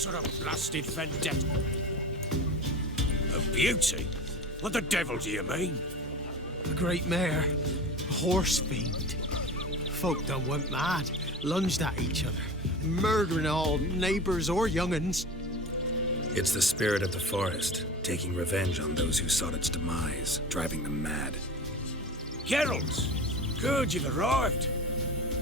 sort of blasted vendetta? A beauty? What the devil do you mean? A great mare. A horse fiend. Folk done went mad, lunged at each other, murdering all neighbours or young'uns. It's the spirit of the forest, taking revenge on those who sought its demise, driving them mad. Geralt! Good, you've arrived.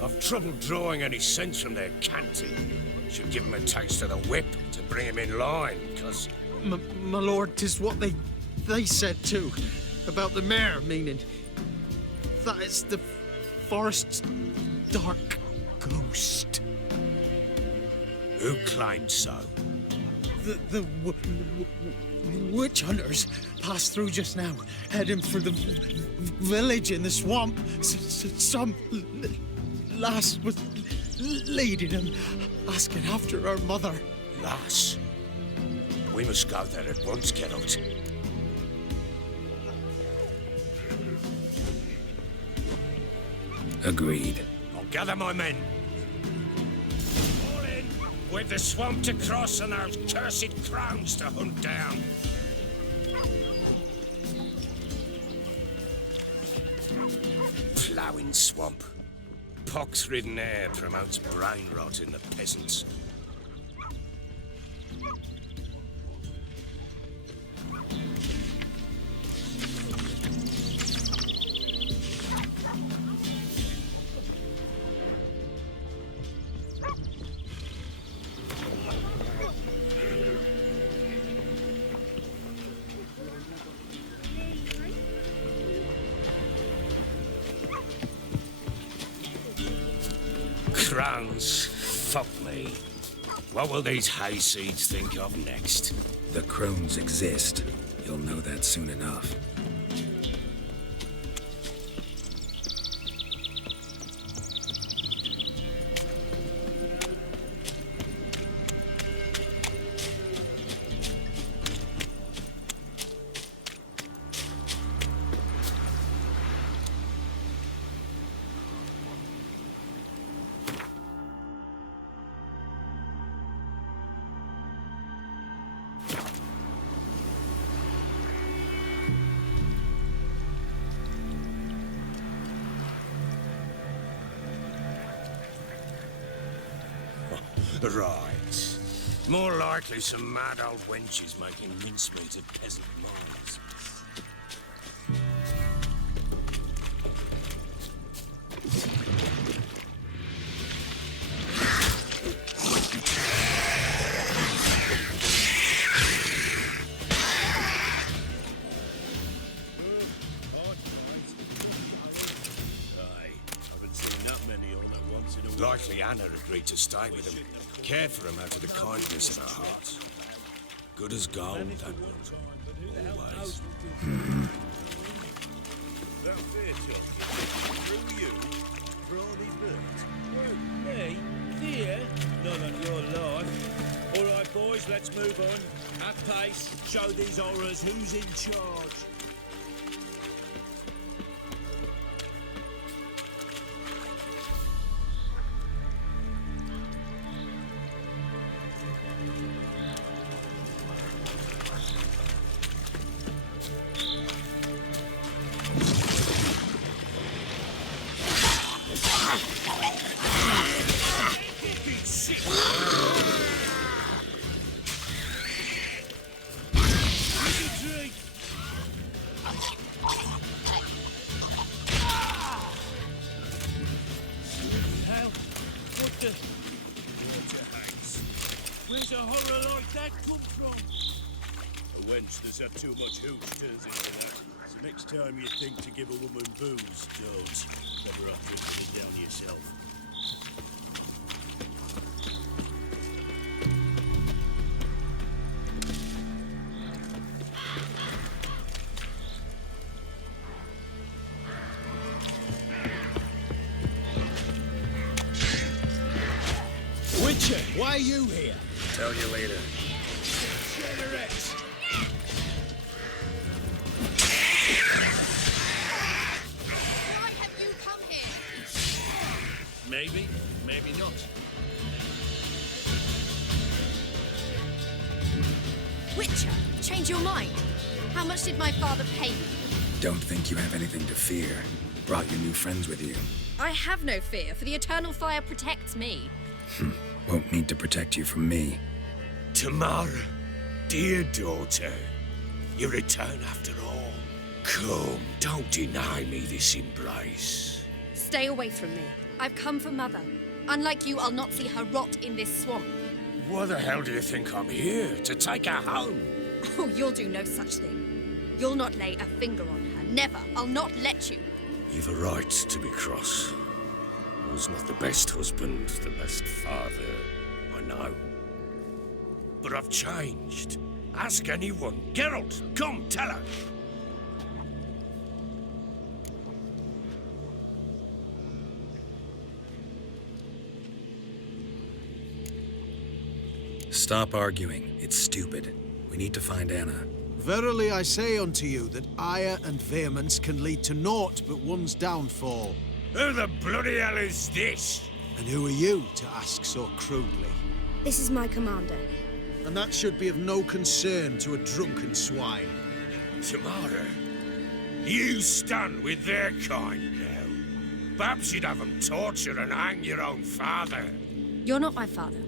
I've trouble drawing any sense from their canting. Should give him a taste of the whip to bring him in line, because... My lord, 'tis what they said too. About the mare, meaning... that it's the forest's dark ghost. Who claimed so? The witch hunters passed through just now, heading for the village in the swamp. Some lass was leading them, asking after her mother. Lass? We must go there at once, Geralt. Agreed. I'll gather my men. All in, with the swamp to cross and those cursed crowns to hunt down. Ploughing swamp. Pox-ridden air promotes brain rot in the peasants. Crowns, fuck me. What will these hayseeds think of next? The crones exist. You'll know that soon enough. Right. More likely some mad old wenches making mincemeat of peasant minds. Likely Anna agreed to stay with him, care for him out of the kindness of her heart. Good as gold, that one. Always. That fair talk through you, Brawny Bert. Me? Fear? Not on your life. All right, boys, let's move on. At pace, show these horrors who's in charge. Where's a horror like that come from? A wench that's had too much hooch turns into that. So next time you think to give a woman booze, don't. Better off drinking it down yourself. Witcher, why are you here? Tell you later. Generate! Why have you come here? Maybe, maybe not. creature. Change your mind. How much did my father pay you? Don't think you have anything to fear. Brought your new friends with you. I have no fear, for the eternal fire protects me. Won't need to protect you from me. Tamara, dear daughter, you return after all. Come, don't deny me this embrace. Stay away from me. I've come for Mother. Unlike you, I'll not see her rot in this swamp. Why the hell do you think I'm here? To take her home? Oh, you'll do no such thing. You'll not lay a finger on her. Never. I'll not let you. You've a right to be cross. I was not the best husband, the best father, I know. But I've changed. Ask anyone. Geralt, come, tell her. Stop arguing. It's stupid. We need to find Anna. Verily I say unto you that ire and vehemence can lead to naught but one's downfall. Who the bloody hell is this? And who are you to ask so crudely? This is my commander. And that should be of no concern to a drunken swine. Tamara, you stand with their kind now. Perhaps you'd have them torture and hang your own father. You're not my father,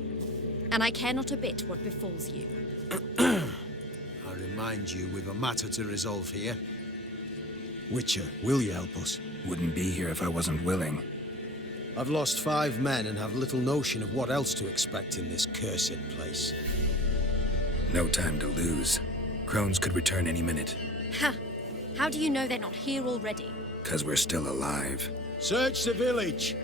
and I care not a bit what befalls you. I remind you we've a matter to resolve here. Witcher, will you help us? Wouldn't be here if I wasn't willing. I've lost 5 men and have little notion of what else to expect in this cursed place. No time to lose. Crones could return any minute. Ha! How do you know they're not here already? 'Cause we're still alive. Search the village!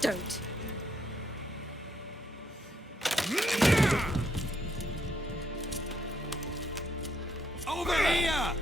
Don't. Over here!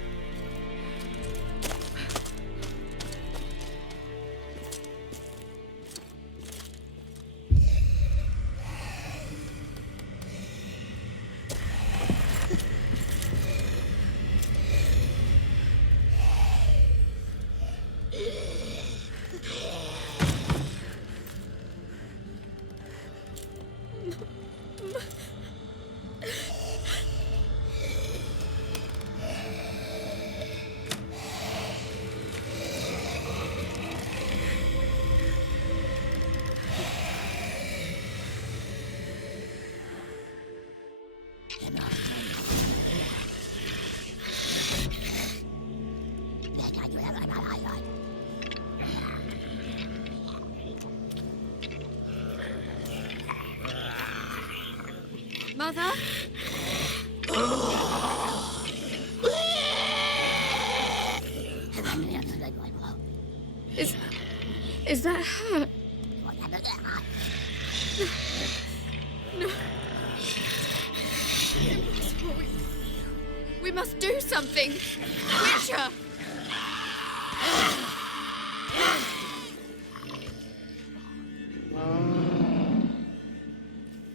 Mother? Is that her? No. Impossible. We must do something. Witcher!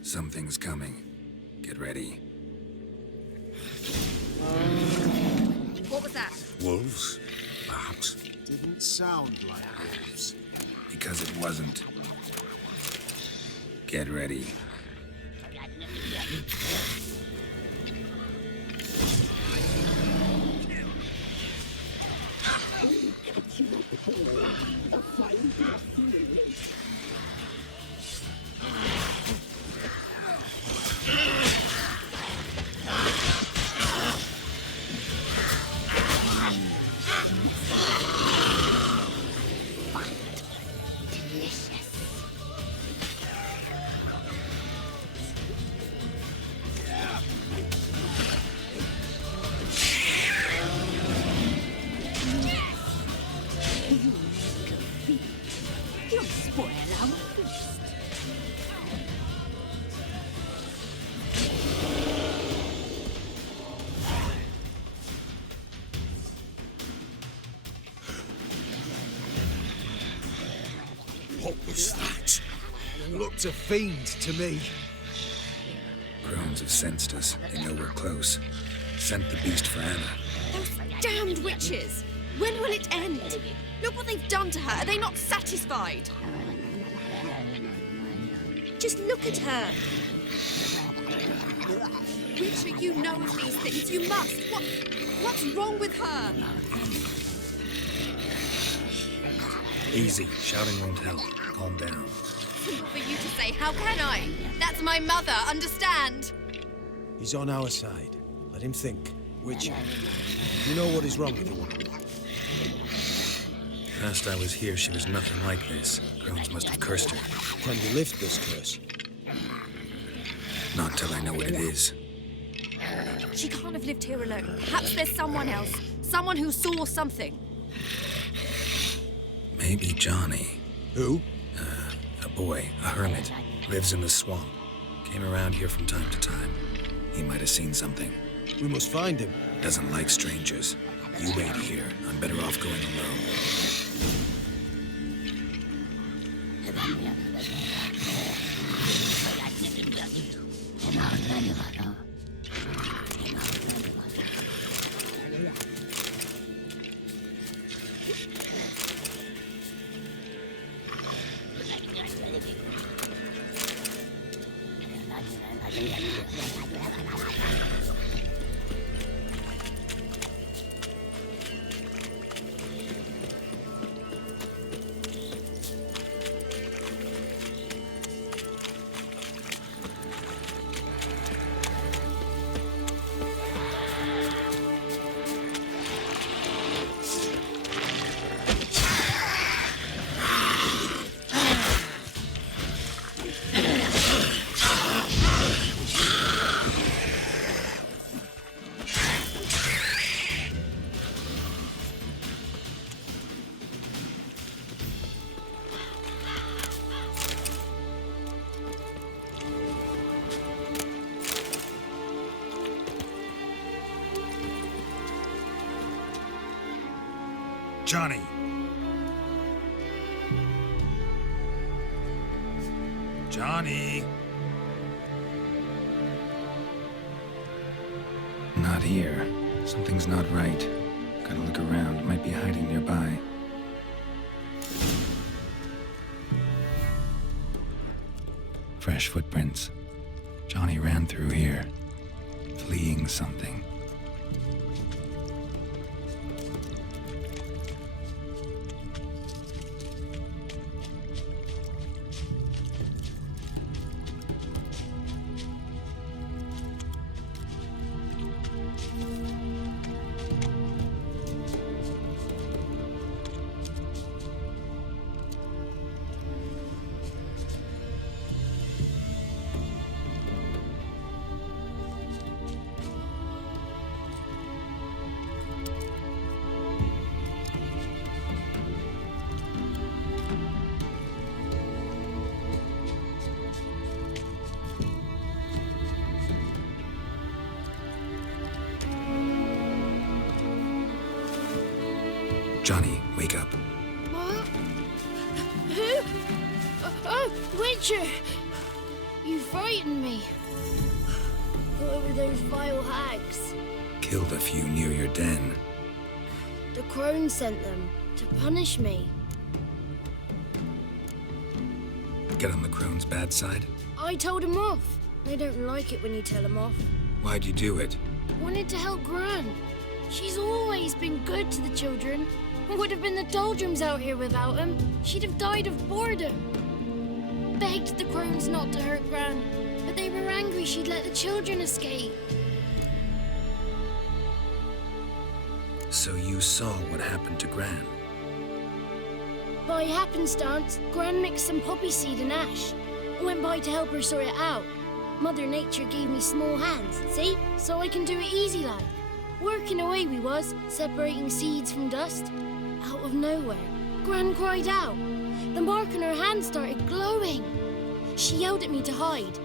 Something's coming. Get ready. What was that? Wolves, perhaps. Didn't sound like wolves. Because it wasn't. Get ready. Looked a fiend to me. Crones have sensed us. They know we're close. Sent the beast for Anna. Those damned witches! When will it end? Look what they've done to her. Are they not satisfied? Just look at her. Witcher, you know of these things. You must. What's wrong with her? Easy. Shouting won't help. Calm down. Simple for you to say. How can I? That's my mother. Understand? He's on our side. Let him think. Witcher, you know what is wrong with the woman? Last I was here, she was nothing like this. Crones must have cursed her. Can you lift this curse? Not till I know what it is. She can't have lived here alone. Perhaps there's someone else. Someone who saw something. Maybe Johnny. Who? A boy, a hermit. Lives in the swamp. Came around here from time to time. He might have seen something. We must find him. Doesn't like strangers. You wait here. I'm better off going alone. Johnny! Johnny! Not here. Something's not right. Gotta look around. Might be hiding nearby. Fresh footprints. Johnny ran through here, fleeing something. Johnny, wake up. What? Who? Oh, Witcher! You frightened me. Thought it were those vile hags. Killed a few near your den. The crone sent them to punish me. Get on the crone's bad side? I told him off. They don't like it when you tell them off. Why'd you do it? Wanted to help Gran. She's always been good to the children. Would have been the doldrums out here without him. She'd have died of boredom. Begged the crones not to hurt Gran, but they were angry she'd let the children escape. So you saw what happened to Gran? By happenstance, Gran mixed some poppy seed and ash. I went by to help her sort it out. Mother Nature gave me small hands, see? So I can do it easy like. Working away we was, separating seeds from dust. Out of nowhere, Gran cried out. The mark on her hand started glowing. She yelled at me to hide.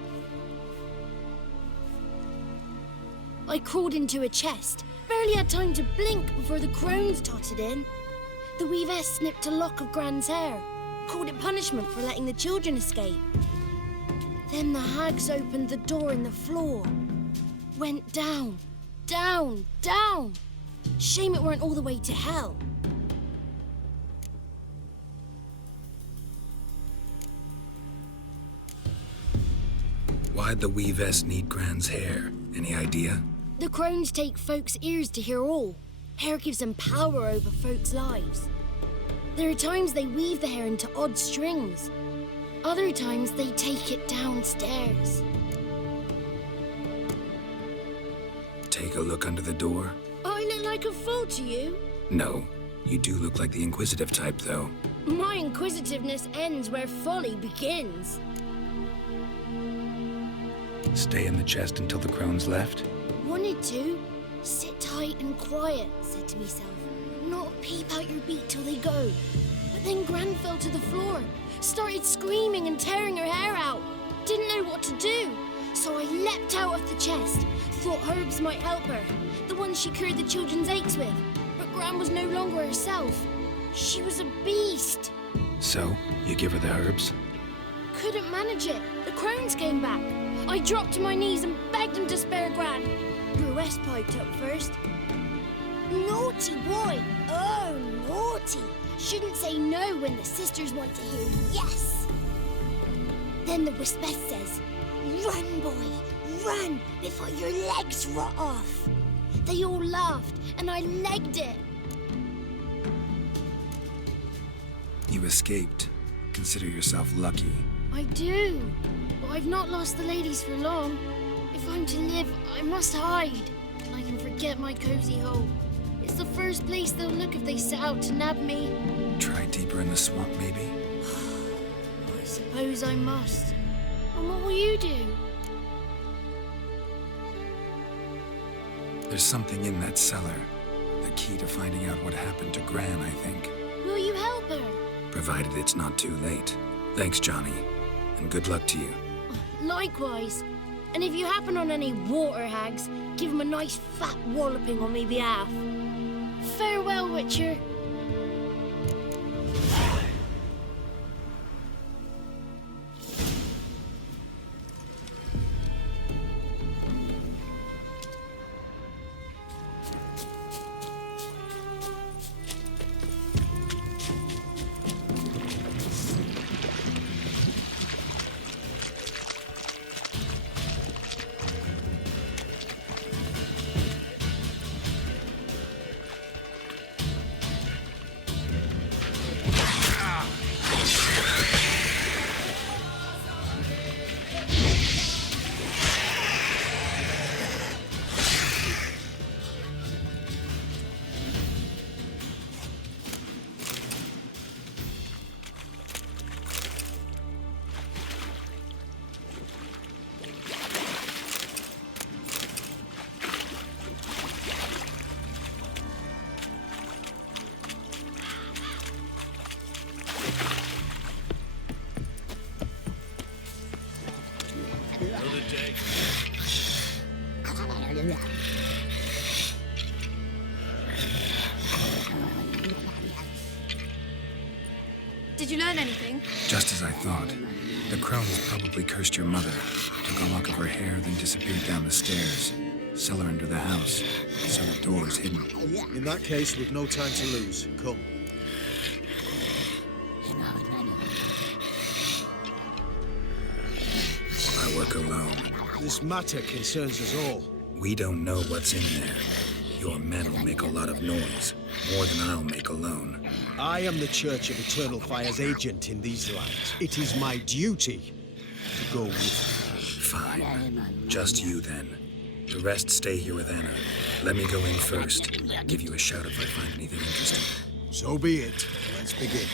I crawled into a chest. Barely had time to blink before the crones totted in. The weavess snipped a lock of Gran's hair. Called it punishment for letting the children escape. Then the hags opened the door in the floor. Went down, down, down. Shame it weren't all the way to hell. Why'd the weavess need Gran's hair? Any idea? The crones take folks' ears to hear all. Hair gives them power over folks' lives. There are times they weave the hair into odd strings. Other times they take it downstairs. Take a look under the door? I look like a fool to you? No. You do look like the inquisitive type, though. My inquisitiveness ends where folly begins. Stay in the chest until the crone's left? Wanted to. Sit tight and quiet, said to myself. Not peep out your beat till they go. But then Gran fell to the floor, started screaming and tearing her hair out. Didn't know what to do. So I leapt out of the chest. Thought herbs might help her. The ones she cured the children's aches with. But Gran was no longer herself. She was a beast. So, you give her the herbs? Couldn't manage it. The crones came back. I dropped to my knees and begged them to spare Gran. Bruce piped up first. Naughty boy. Oh, naughty. Shouldn't say no when the sisters want to hear yes. Then the wispess says, run, boy, run, before your legs rot off. They all laughed, and I legged it. You escaped. Consider yourself lucky. I do, but I've not lost the ladies for long. If I'm to live, I must hide, till I can forget my cozy hole. It's the first place they'll look if they set out to nab me. Try deeper in the swamp, maybe? I suppose I must. And what will you do? There's something in that cellar. The key to finding out what happened to Gran, I think. Will you help her? Provided it's not too late. Thanks, Johnny. And good luck to you. Likewise. And if you happen on any water hags, give them a nice fat walloping on me behalf. Farewell, Witcher. Did you learn anything? Just as I thought. The crones probably cursed your mother, took a lock of her hair, then disappeared down the stairs. Cellar under the house, so the door's hidden. In that case, we've no time to lose. Come. I work alone. This matter concerns us all. We don't know what's in there. Your men will make a lot of noise, more than I'll make alone. I am the Church of Eternal Fire's agent in these lands. It is my duty to go with you. Fine. Just you, then. The rest stay here with Anna. Let me go in first. Give you a shout if I find anything interesting. So be it. Let's begin.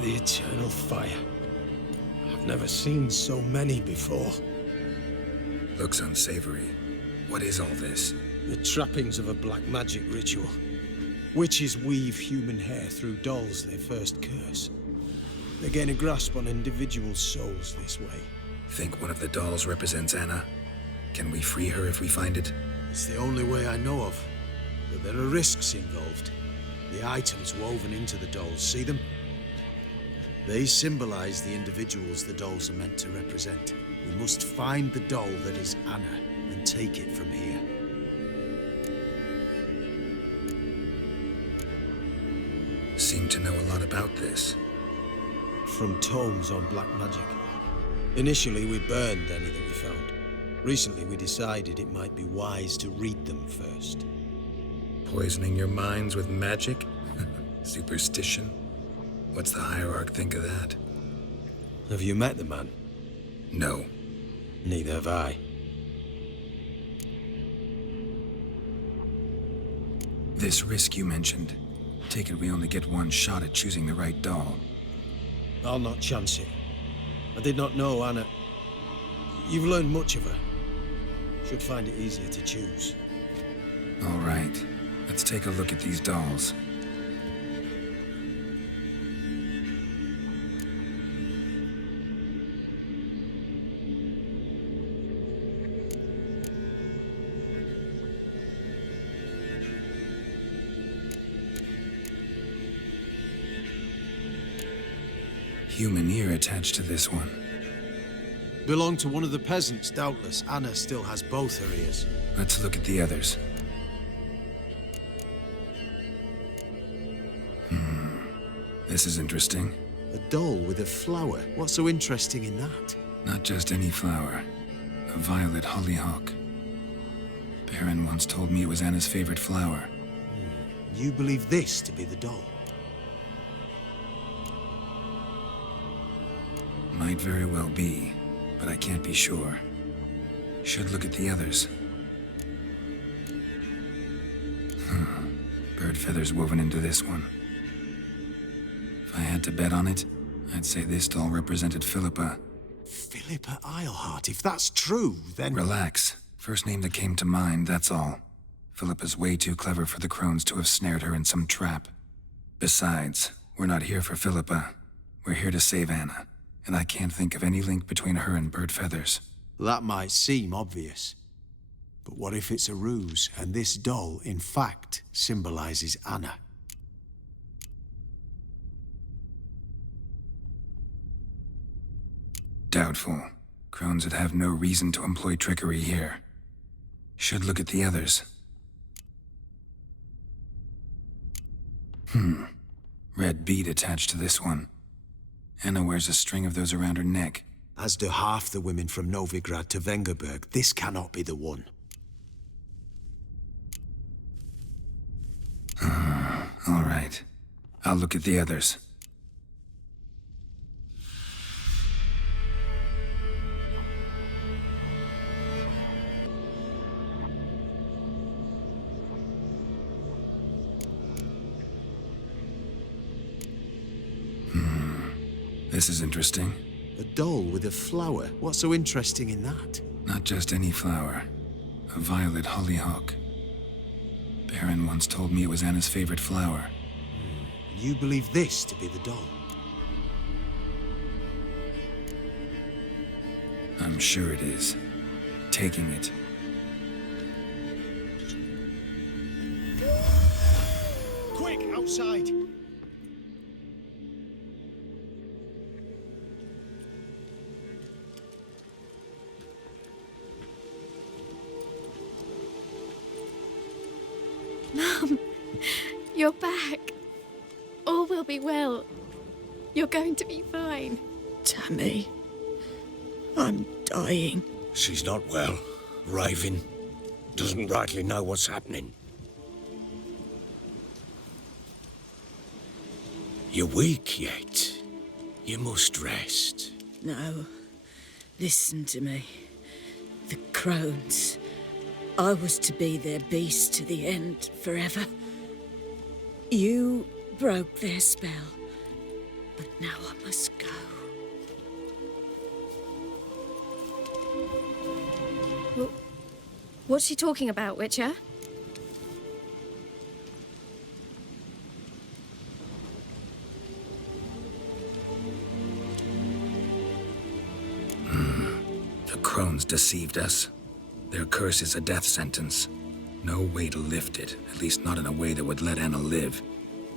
By the eternal fire. I've never seen so many before. Looks unsavory. What is all this? The trappings of a black magic ritual. Witches weave human hair through dolls they first curse. They gain a grasp on individual souls this way. Think one of the dolls represents Anna? Can we free her if we find it? It's the only way I know of. But there are risks involved. The items woven into the dolls, see them? They symbolize the individuals the dolls are meant to represent. We must find the doll that is Anna and take it from here. Seem to know a lot about this. From tomes on black magic. Initially, we burned any that we found. Recently, we decided it might be wise to read them first. Poisoning your minds with magic? Superstition? What's the hierarch think of that? Have you met the man? No. Neither have I. This risk you mentioned. Take it we only get one shot at choosing the right doll. I'll not chance it. I did not know Anna. You've learned much of her. Should find it easier to choose. All right. Let's take a look at these dolls. Human ear attached to this one. Belonged to one of the peasants, doubtless. Anna still has both her ears. Let's look at the others. This is interesting. A doll with a flower. What's so interesting in that? Not just any flower. A violet hollyhock. Baron once told me it was Anna's favorite flower. You believe this to be the doll? Might very well be, but I can't be sure. Should look at the others. Bird feathers woven into this one. If I had to bet on it, I'd say this doll represented Philippa. Philippa Eilhart, if that's true, then... Relax. First name that came to mind, that's all. Philippa's way too clever for the crones to have snared her in some trap. Besides, we're not here for Philippa. We're here to save Anna. And I can't think of any link between her and bird feathers. That might seem obvious. But what if it's a ruse, and this doll, in fact, symbolizes Anna? Doubtful. Crones would have no reason to employ trickery here. Should look at the others. Red bead attached to this one. Anna wears a string of those around her neck. As do half the women from Novigrad to Vengerberg. This cannot be the one. All right. I'll look at the others. This is interesting. A doll with a flower. What's so interesting in that? Not just any flower. A violet hollyhock. Baron once told me it was Anna's favorite flower. You believe this to be the doll? I'm sure it is. Taking it. Quick, outside! Mum, you're back. All will be well. You're going to be fine. Tammy, I'm dying. She's not well. Raving. Doesn't rightly know what's happening. You're weak yet. You must rest. No, listen to me. The crones. I was to be their beast to the end, forever. You broke their spell, but Now I must go. What's she talking about, Witcher? The crones deceived us. Their curse is a death sentence. No way to lift it, at least not in a way that would let Anna live.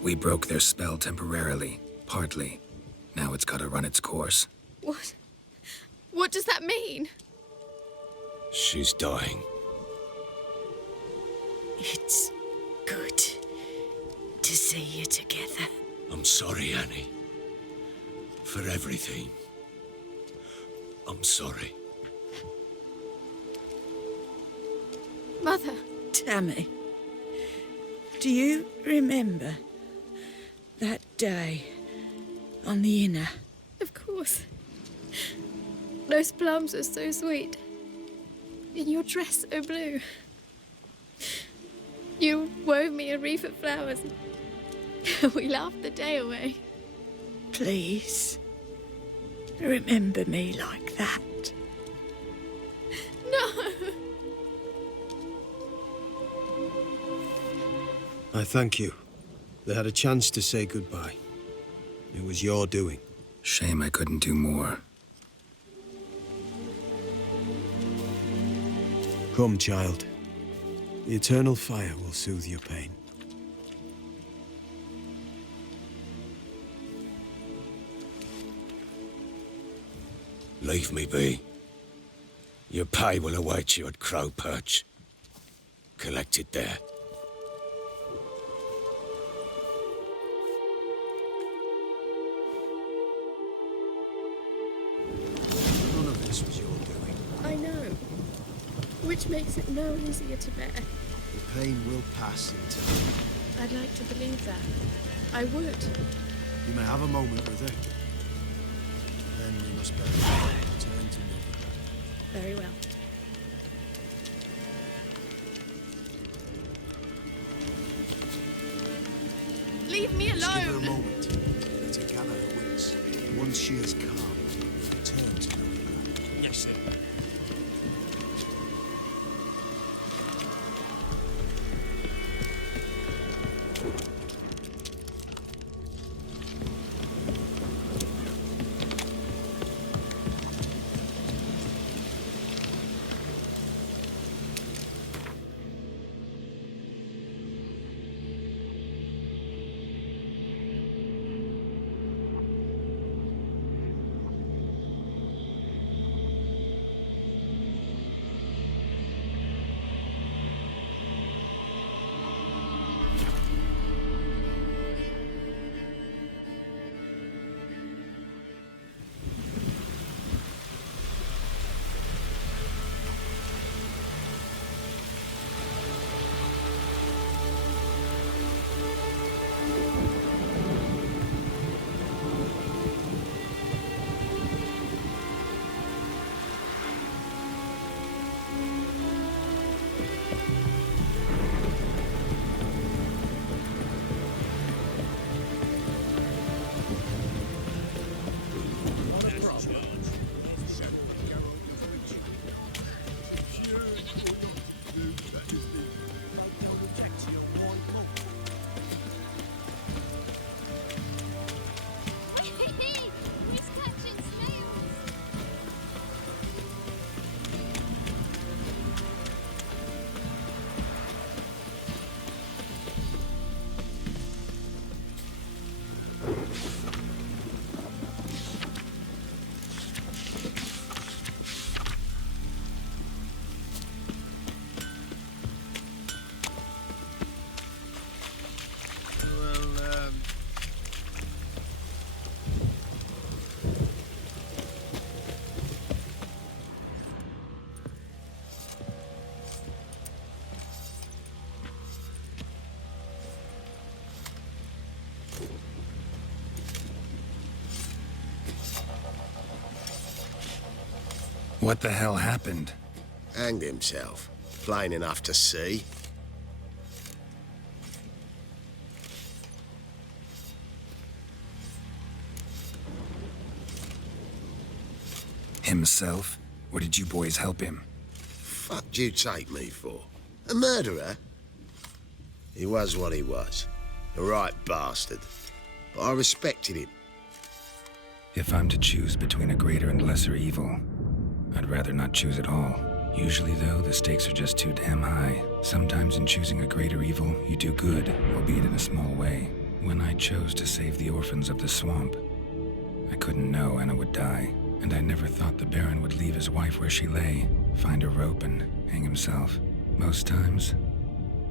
We broke their spell temporarily, partly. Now it's gotta run its course. What? What does that mean? She's dying. It's good to see you together. I'm sorry, Annie. For everything. I'm sorry. Mother. Tammy, do you remember that day on the inner? Of course. Those plums are so sweet. In your dress so blue. You wove me a wreath of flowers. We laughed the day away. Please, remember me like that. No! I thank you. They had a chance to say goodbye. It was your doing. Shame I couldn't do more. Come, child. The eternal fire will soothe your pain. Leave me be. Your pay will await you at Crow Perch. Collect it there. None of this was your doing. I know. Which makes it no easier to bear. The pain will pass in time. I'd like to believe that. I would. You may have a moment with her. Then we must bear it. Turn to November. Very well. Leave me Just give her a alone! moment. Let her gather her wits. Once she is calm, return to November. Yes, sir. What the hell happened? Hanged himself. Plain enough to see. himself? Or did you boys help him? Fuck do you take me for? A murderer? He was what he was. A right bastard. But I respected him. If I'm to choose between a greater and lesser evil, I'd rather not choose at all. Usually, though, the stakes are just too damn high. Sometimes in choosing a greater evil, you do good, albeit in a small way. When I chose to save the orphans of the swamp, I couldn't know Anna would die, and I never thought the Baron would leave his wife where she lay, find a rope and hang himself. Most times,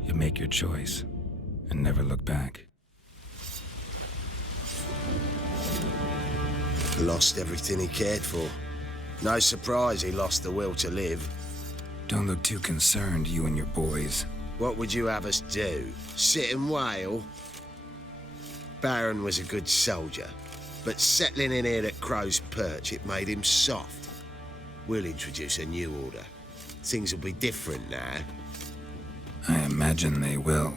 you make your choice and never look back. Lost everything he cared for. No surprise he lost the will to live. Don't look too concerned, you and your boys. What would you have us do? Sit and wail? Baron was a good soldier, but settling in here at Crow's Perch, it made him soft. We'll introduce a new order. Things will be different now. I imagine they will.